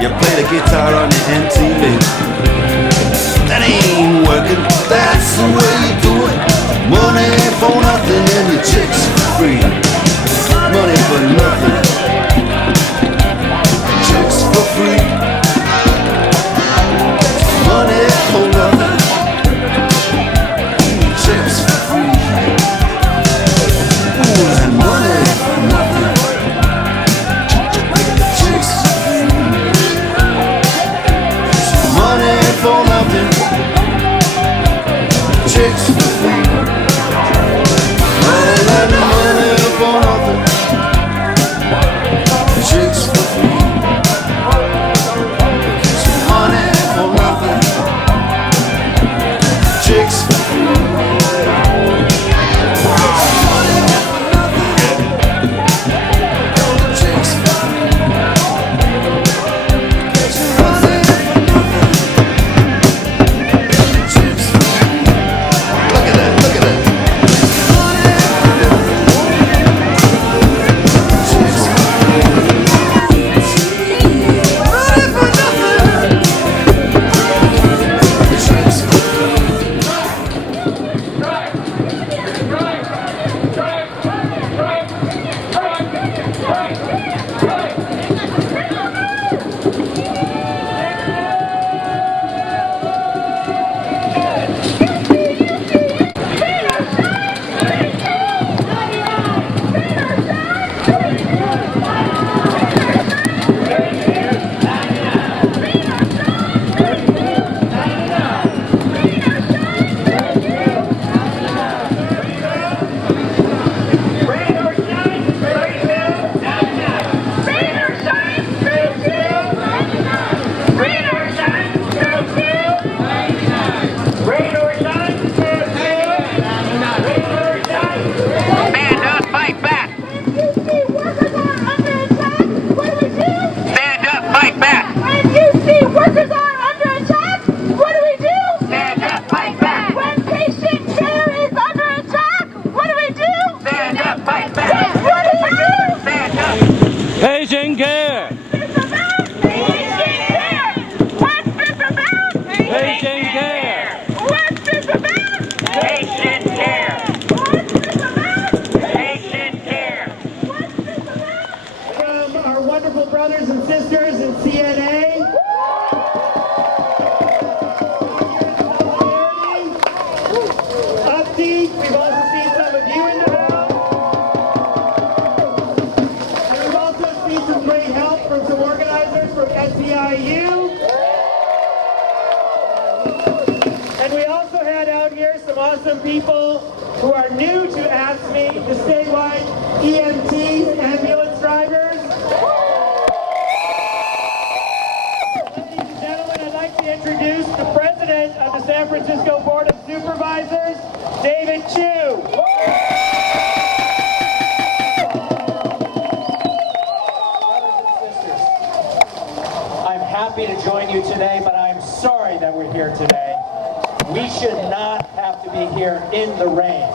You play the guitar on your MTV. That ain't working, that's the way you do it. Money for nothing and your chicks for free. Money for nothing, chicks for free. Money for nothing, chicks for free. Ooh, and money for nothing, chicks for free. Money for nothing, chicks for free. All that money for nothing, chicks for free. Money for nothing, chicks for free. Money for nothing, chicks for free. Money for nothing, chicks for free. Look at that, look at that. Money for nothing, chicks for free. Money for nothing, chicks for free. Patient care! What's this about? Patient care! What's this about? Patient care. What's this about? Patient care. What's this about? From our wonderful brothers and sisters in CNA. Upbeat, we've also seen some of you in the house. And we've also seen some great help from some organizers from SEIU. And we also had out here some awesome people who are new to AFSCME, the statewide EMTs, ambulance drivers. Ladies and gentlemen, I'd like to introduce the president of the San Francisco Board of Supervisors, David Chu. Brothers and sisters, I'm happy to join you today, but I'm sorry that we're here today. We should not have to be here in the rain.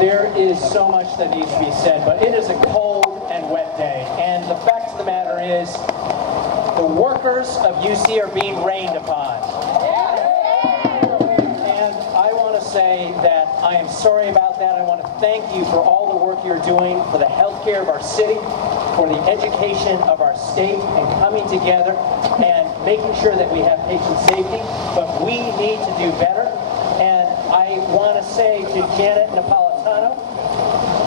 There is so much that needs to be said, but it is a cold and wet day. And the fact of the matter is, the workers of UC are being rained upon. And I want to say that I am sorry about that. I want to thank you for all the work you're doing for the health care of our city, for the education of our state, and coming together and making sure that we have patient safety. But we need to do better. And I want to say to Janet Napolitano,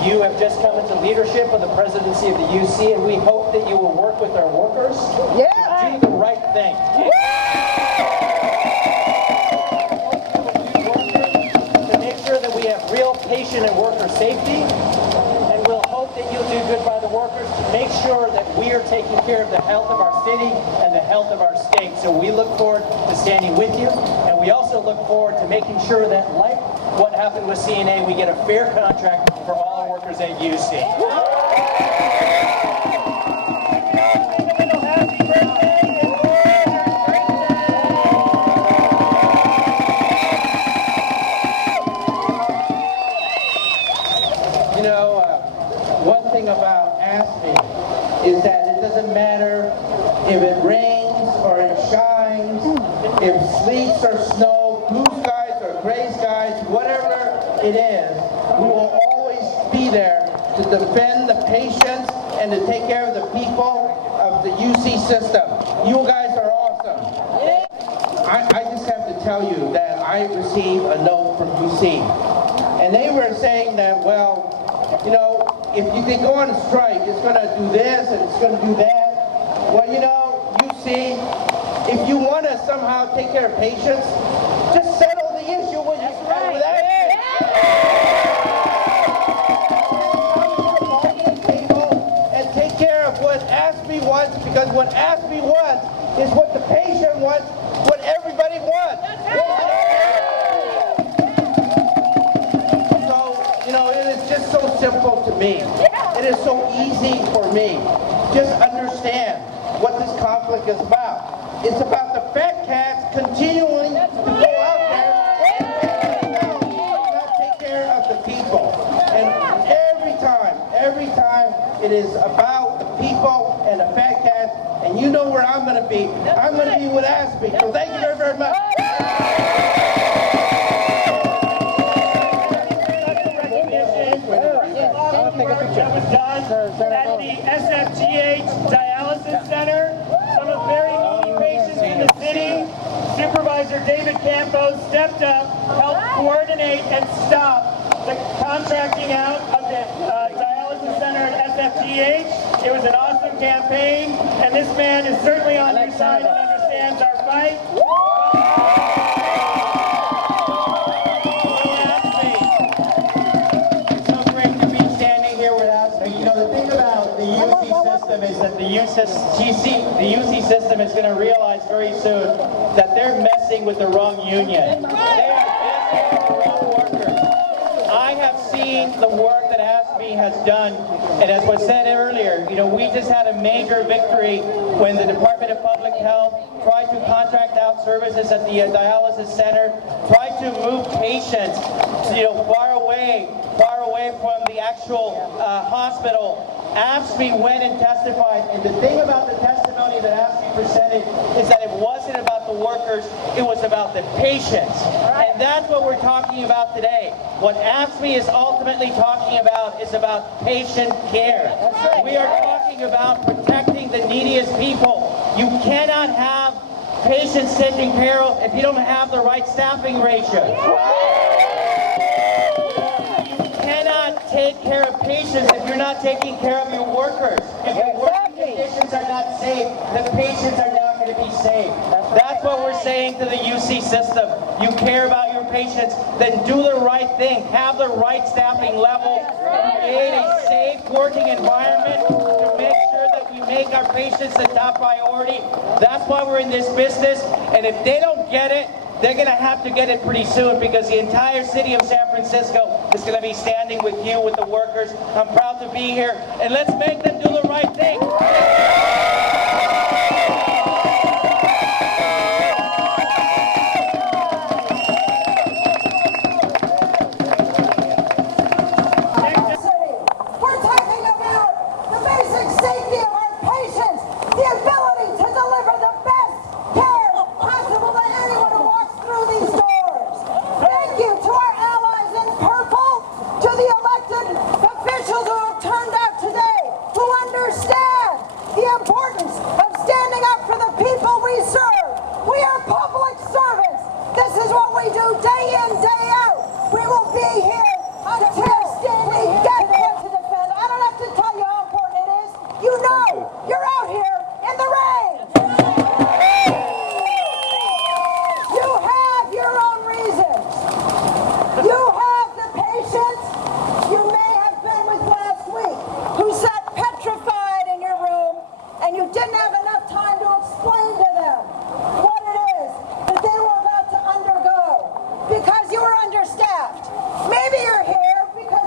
you have just come into leadership of the presidency of the UC, and we hope that you will work with our workers to do the right thing. To make sure that we have real patient and worker safety, and we'll hope that you'll do good by the workers to make sure that we are taking care of the health of our city and the health of our state. So we look forward to standing with you, and we also look forward to making sure that, like what happened with CNA, we get a fair contract for all our workers at UC. One thing about AFSCME AFSCME is that it doesn't matter if it rains or it shines, if sleets or snow, blue skies or gray skies, whatever it is, we will always be there to defend the patients and to take care of the people of the UC system. You guys are awesome. I just have to tell you that I received a note from UC, and they were saying that, well, you know, if they go on a strike, it's going to do this and it's going to do that. Well, you know, UC, if you want to somehow take care of patients, just settle the issue with and take care of what AFSCME wants, because what AFSCME wants is what the patient wants, what everybody wants. So, you know, it is just so simple to me. It is so easy for me. Just understand what this conflict is about. It's about the fat cats continuing to go out there and not take care of the people. And every time it is about the people and the fat cats, and you know where I'm going to be. I'm going to be with AFSCME. So thank you very, very much. That was done at the SFGH Dialysis Center. Some of the very needy patients in the city. Supervisor David Campos stepped up, helped coordinate and stop the contracting out of the dialysis center at SFGH. It was an awesome campaign, and this man is certainly on your side and understands our fight. Is that the UC system is going to realize very soon that they're messing with the wrong union. They are messing with the wrong workers. I have seen the work that AFSCME has done, and as was said earlier, you know, we just had a major victory when the Department of Public Health tried to contract out services at the dialysis center, tried to move patients, you know, far away from the actual hospital. AFSCME went and testified, and the thing about the testimony that AFSCME presented is that it wasn't about the workers, it was about the patients. And that's what we're talking about today. What AFSCME is ultimately talking about is about patient care. We are talking about protecting the neediest people. You cannot have patients taken care of if you don't have the right staffing ratio. Take care of patients if you're not taking care of your workers. If your working conditions are not safe, the patients are not going to be safe. That's what we're saying to the UC system. You care about your patients, then do the right thing. Have the right staffing level. Create a safe working environment to make sure that we make our patients the top priority. That's why we're in this business. And if they don't get it, they're going to have to get it pretty soon, because the entire city of San Francisco is going to be standing with you, with the workers. I'm proud to be here, and let's make them do the right thing. We're talking about the basic safety of our patients, the ability to deliver the best care possible to anyone who walks through these doors. Thank you to our allies in purple, to the elected officials who have turned out today, who understand the importance of standing up for the people we serve. We are public servants. This is what we do day in, day out. We will be here until we get there to defend. I don't have to tell you how important it is. You know, you're out here in the rain. You have your own reasons. You have the patients you may have been with last week who sat petrified in your room, and you didn't have enough time to explain to them what it is that they were about to undergo because you were understaffed. Maybe you're here because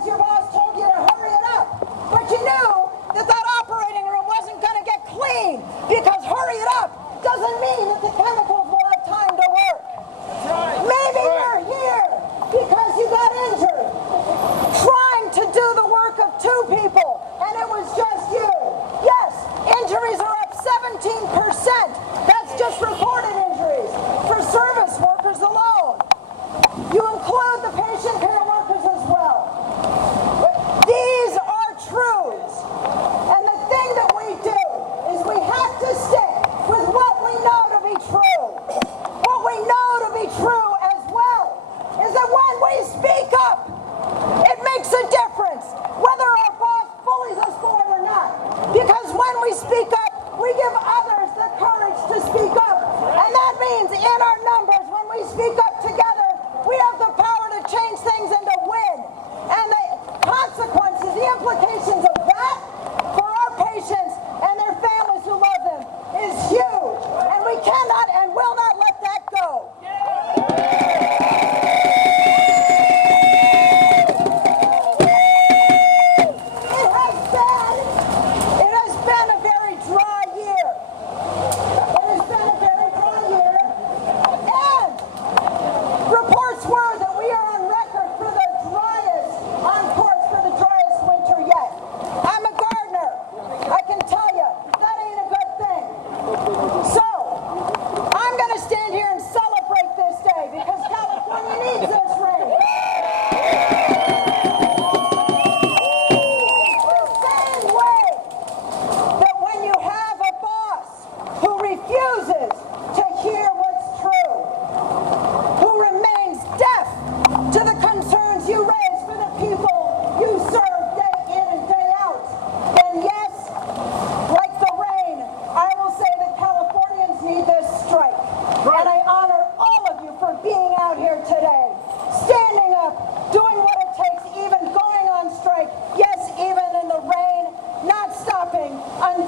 until